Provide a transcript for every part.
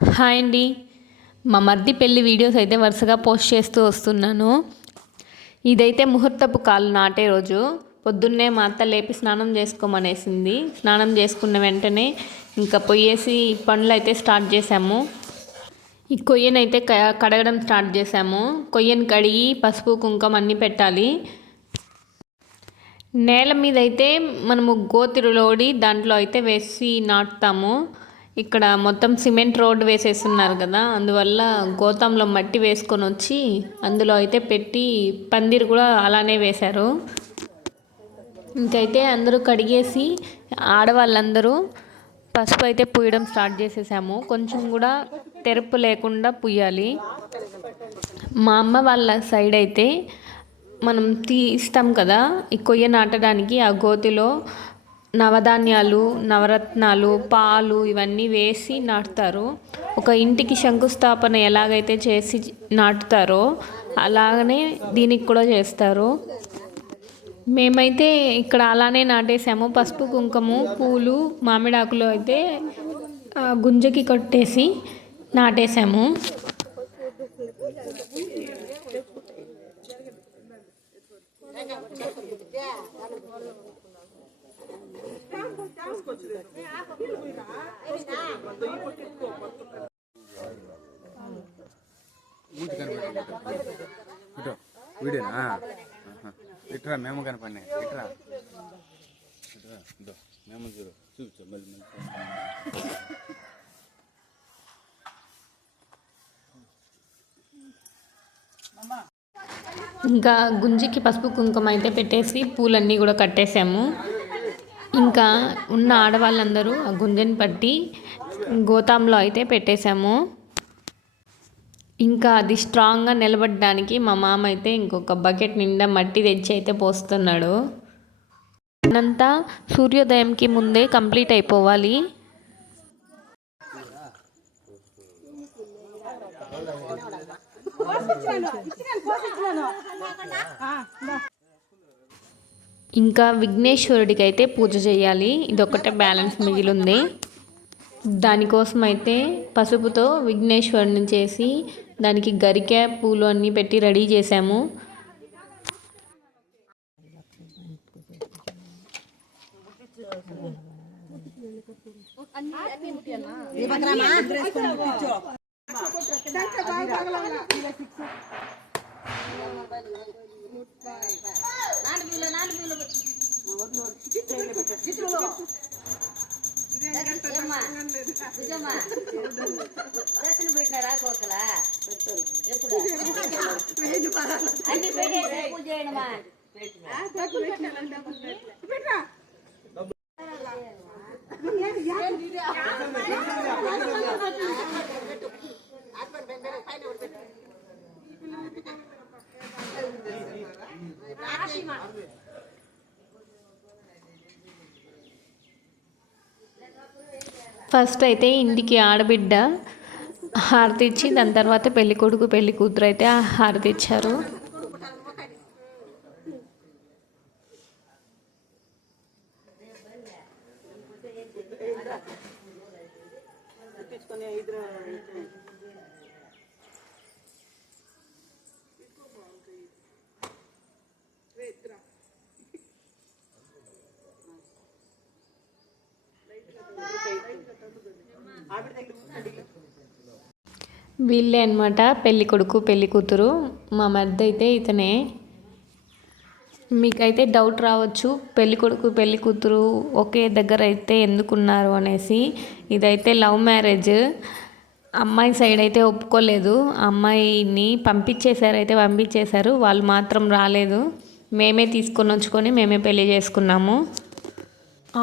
Hi అండి. మా మరిది పెళ్లి వీడియోస్ అయితే వరుసగా పోస్ట్ చేస్తూ వస్తున్నాను. ఇదైతే ముహూర్తపు కాలు నాటే రోజు. పొద్దున్నే మా అత్త లేపి స్నానం చేసుకోమనేసింది. స్నానం చేసుకున్న వెంటనే ఇంకా పొయ్యేసి పనులు అయితే స్టార్ట్ చేసాము. ఈ కొయ్యనైతే కడగడం స్టార్ట్ చేసాము. కొయ్యను కడిగి పసుపు కుంకుమ అన్నీ పెట్టాలి. నేల మీద అయితే మనము గోతిరులోడి దాంట్లో అయితే వేసి నాటుతాము. ఇక్కడ మొత్తం సిమెంట్ రోడ్ వేసేస్తున్నారు కదా, అందువల్ల గోతంలో మట్టి వేసుకొని వచ్చి అందులో అయితే పెట్టి పందిరి కూడా అలానే వేశారు. ఇంకైతే అందరూ కడిగేసి ఆడవాళ్ళందరూ పసుపు అయితే పూయడం స్టార్ట్ చేసేసాము. కొంచెం కూడా తెరపు లేకుండా పూయాలి. మా అమ్మ వాళ్ళ సైడ్ అయితే మనం తీస్తాం కదా ఈ కొయ్య నాటడానికి, ఆ గోతిలో నవధాన్యాలు, నవరత్నాలు, పాలు ఇవన్నీ వేసి నాటుతారు. ఒక ఇంటికి శంకుస్థాపన ఎలాగైతే చేసి నాటుతారో అలాగనే దీనికి కూడా చేస్తారు. మేమైతే ఇక్కడ అలానే నాటేసాము. పసుపు కుంకుమ పూలు మామిడాకులు అయితే గుంజకి కొట్టేసి నాటేసాము. వీడియోనా ఇట్రా మేము కనపడినాయి ఇట్రా మేము చూపించు మళ్ళీ ఇంకా గుంజికి పసుపు కుంకుమ అయితే పెట్టేసి పూలన్నీ కూడా కట్టేసాము. ఇంకా ఉన్న ఆడవాళ్ళందరూ ఆ గుంజని పట్టి గోతాంలో అయితే పెట్టేశాము. ఇంకా అది స్ట్రాంగ్గా నిలబడడానికి మా మామ అయితే ఇంకొక బకెట్ నిండా మట్టి తెచ్చి అయితే పోస్తున్నాడు. అదంతా సూర్యోదయంకి ముందే కంప్లీట్ అయిపోవాలి. ఇంకా విఘ్నేశ్వరుడికి అయితే పూజ చేయాలి. ఇదొక్కటే బ్యాలెన్స్ మిగిలింది. దానికోసం అయితే పసుపుతో విఘ్నేశ్వరుని చేసి దానికి గరిక పూలు అన్నీ పెట్టి రెడీ చేసాము. ఫస్ట్ అయితే ఇంటికి ఆడబిడ్డ హారతి ఇచ్చి దాని తర్వాత పెళ్లి కొడుకు పెళ్లి కూతురు అయితే హారతి ఇచ్చారు. వీళ్ళే అనమాట పెళ్ళి కొడుకు పెళ్ళి కూతురు. మా మరిది అయితే ఇతనే. మీకైతే డౌట్ రావచ్చు పెళ్ళి కొడుకు పెళ్ళి కూతురు ఒకే దగ్గర అయితే ఎందుకున్నారు అనేసి. ఇదైతే లవ్ మ్యారేజ్. అమ్మాయి సైడ్ అయితే ఒప్పుకోలేదు. అమ్మాయిని పంపించేశారు. వాళ్ళు మాత్రం రాలేదు. మేమే తీసుకొని వచ్చుకొని మేమే పెళ్ళి చేసుకున్నాము.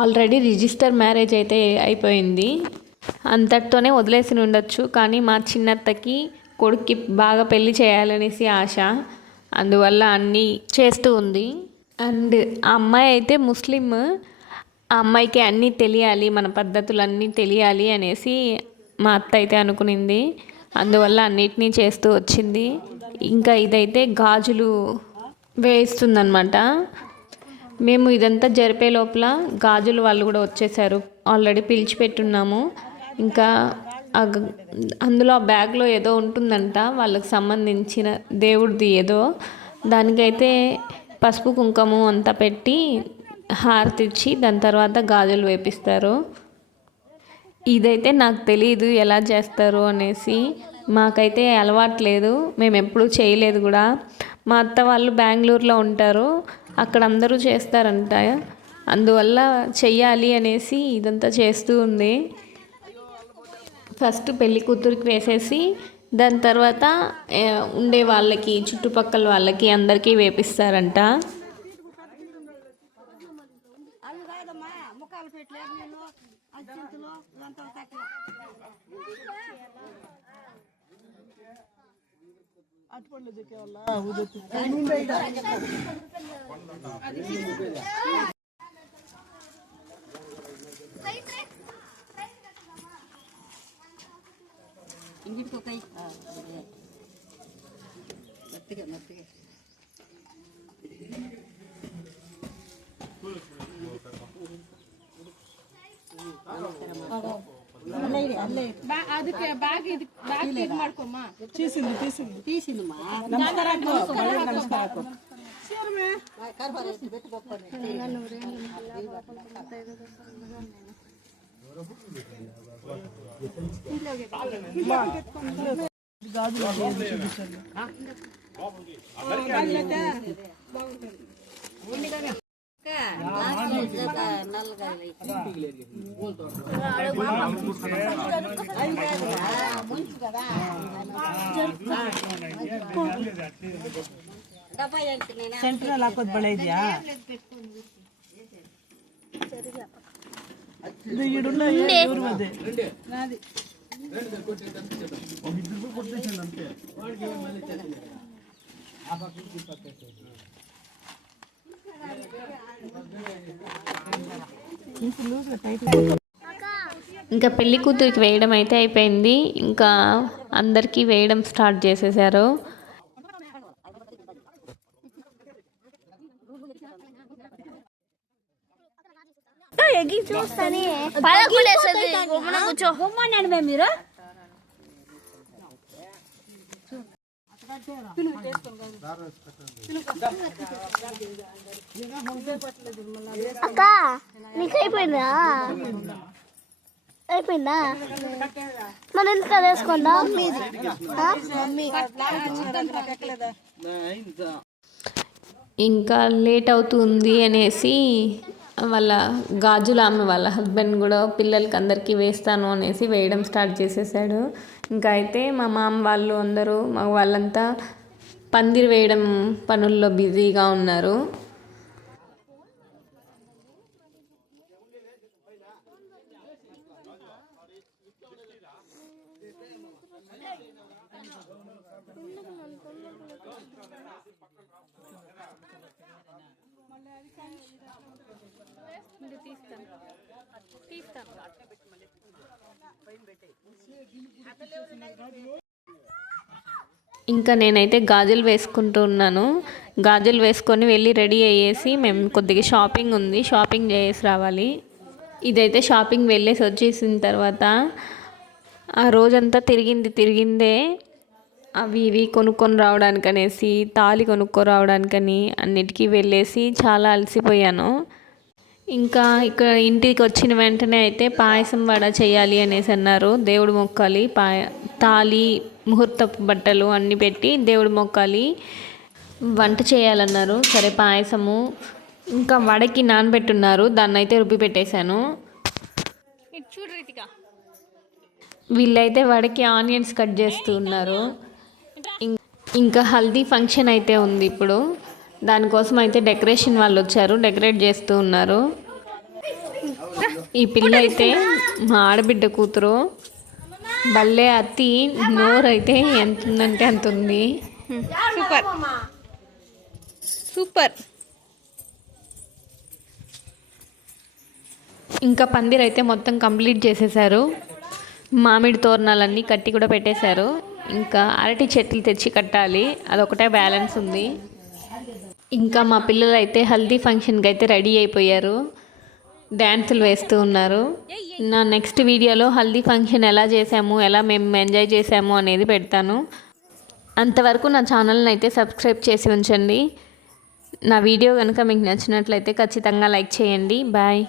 ఆల్రెడీ రిజిస్టర్ మ్యారేజ్ అయితే అయిపోయింది. అంతటితోనే వదిలేసి ఉండొచ్చు, కానీ మా చిన్నత్తకి కొడుక్కి బాగా పెళ్లి చేయాలనేసి ఆశ. అందువల్ల అన్నీ చేస్తూ ఉంది. అండ్ ఆ అమ్మాయి అయితే ముస్లిం. ఆ అమ్మాయికి అన్నీ తెలియాలి, మన పద్ధతులన్నీ తెలియాలి అనేసి మా అత్త అయితే అనుకునింది. అందువల్ల అన్నిటినీ చేస్తూ వచ్చింది. ఇంకా ఇదైతే గాజులు వేయిస్తుందన్నమాట. మేము ఇదంతా జరిపే లోపల గాజులు వాళ్ళు కూడా వచ్చేసారు. ఆల్రెడీ పిలిచిపెట్టున్నాము. ఇంకా అందులో ఆ బ్యాగ్లో ఏదో ఉంటుందంట వాళ్ళకి సంబంధించిన దేవుడిది ఏదో. దానికైతే పసుపు కుంకుమ అంతా పెట్టి హారతి ఇచ్చి దాని తర్వాత గాజులు వేపిస్తారు. ఇదైతే నాకు తెలియదు ఎలా చేస్తారు అనేసి. మాకైతే అలవాట్లేదు, మేము ఎప్పుడూ చేయలేదు కూడా. మా అత్త వాళ్ళు బెంగళూరులో ఉంటారు, అక్కడ అందరూ చేస్తారంట. అందువల్ల చెయ్యాలి అనేసి ఇదంతా చేస్తూ ఉంది. ఫస్ట్ పెళ్లి కూతురికి వేసేసి దాని తర్వాత ఉండే వాళ్ళకి, చుట్టుపక్కల వాళ్ళకి అందరికీ వేపిస్తారంట. ಅದಕ್ಕೆ ಬ್ಯಾಗ್ ಇದು ಮಾಡ್ಕೊಮ್ಮ ತೀಸಿಂದಮ್ಮ ಸೆಂಟ್ರಲ್ ಹಾಕೋದ್ ಬಳೆ ಇದೆಯಾ? ಇದು ಈಡುಲ್ಲ ಇರುವುದೇ ನಾದಿ ఇంకా పెళ్లి కూతురికి వేయడం అయితే అయిపోయింది. ఇంకా అందరికీ వేయడం స్టార్ట్ చేసేసారు. ఎగి చూస్తానే కూర్చో మీరు అక్క నీకు అయిపోయిందా? అయిపోయిందా? మన ఎందుకు అది వేసుకుందా? ఇంకా లేట్ అవుతుంది అనేసి వాళ్ళ గాజుల ఆమె వాళ్ళ హస్బెండ్ కూడా పిల్లలకి అందరికీ వేస్తాను అనేసి వేయడం స్టార్ట్ చేసేసాడు. ఇంకా అయితే మా మామ వాళ్ళు అందరూ మా వాళ్ళంతా పందిరి వేయడం పనుల్లో బిజీగా ఉన్నారు. ఇంకా నేనైతే గాజులు వేసుకుంటూ ఉన్నాను. గాజులు వేసుకొని వెళ్ళి రెడీ అయ్యేసి మేము కొద్దిగా షాపింగ్ ఉంది, షాపింగ్ చేసి రావాలి. ఇదైతే షాపింగ్ వెళ్ళేసి వచ్చేసిన తర్వాత ఆ రోజంతా తిరిగిందే అవి ఇవి కొనుక్కొని రావడానికి అనేసి, తాళి కొనుక్కొని రావడానికని అన్నిటికీ వెళ్ళేసి చాలా అలసిపోయాను. ఇంకా ఇక్కడ ఇంటికి వచ్చిన వెంటనే అయితే పాయసం వడ చేయాలి అనేసి అన్నారు. దేవుడు మొక్కాలి, తాళి, ముహూర్తపు బట్టలు అన్నీ పెట్టి దేవుడు మొక్కాలి, వంట చేయాలన్నారు. సరే పాయసము ఇంకా వడకి నానబెట్టున్నారు, దాన్ని అయితే రుబ్బి పెట్టేశాను. వీళ్ళైతే వడకి ఆనియన్స్ కట్ చేస్తూ ఉన్నారు. ఇంకా హల్దీ ఫంక్షన్ అయితే ఉంది ఇప్పుడు, దానికోసం అయితే డెకరేషన్ వాళ్ళు వచ్చారు, డెకరేట్ చేస్తూ ఉన్నారు. ఈ పిల్ల అయితే మా ఆడబిడ్డ కూతురు, భలే అతి నోరు అయితే ఎంత ఉందంటే అంత ఉంది. Super super. ఇంకా పందిరి అయితే మొత్తం కంప్లీట్ చేసేసారు. మామిడి తోరణాలన్నీ కట్టి కూడా పెట్టేశారు. ఇంకా అరటి చెట్లు తెచ్చి కట్టాలి, అదొకటే బ్యాలెన్స్ ఉంది. ఇంకా మా పిల్లలు అయితే హల్దీ ఫంక్షన్కి అయితే రెడీ అయిపోయారు. డ్యాన్సులు వేస్తూ ఉన్నారు. నా నెక్స్ట్ వీడియోలో హల్దీ ఫంక్షన్ ఎలా చేసాము, ఎలా మేము ఎంజాయ్ చేసాము అనేది పెడతాను. అంతవరకు నా ఛానల్ని అయితే సబ్స్క్రైబ్ చేసి ఉంచండి. నా వీడియో కనుక మీకు నచ్చినట్లయితే ఖచ్చితంగా లైక్ చేయండి. బాయ్.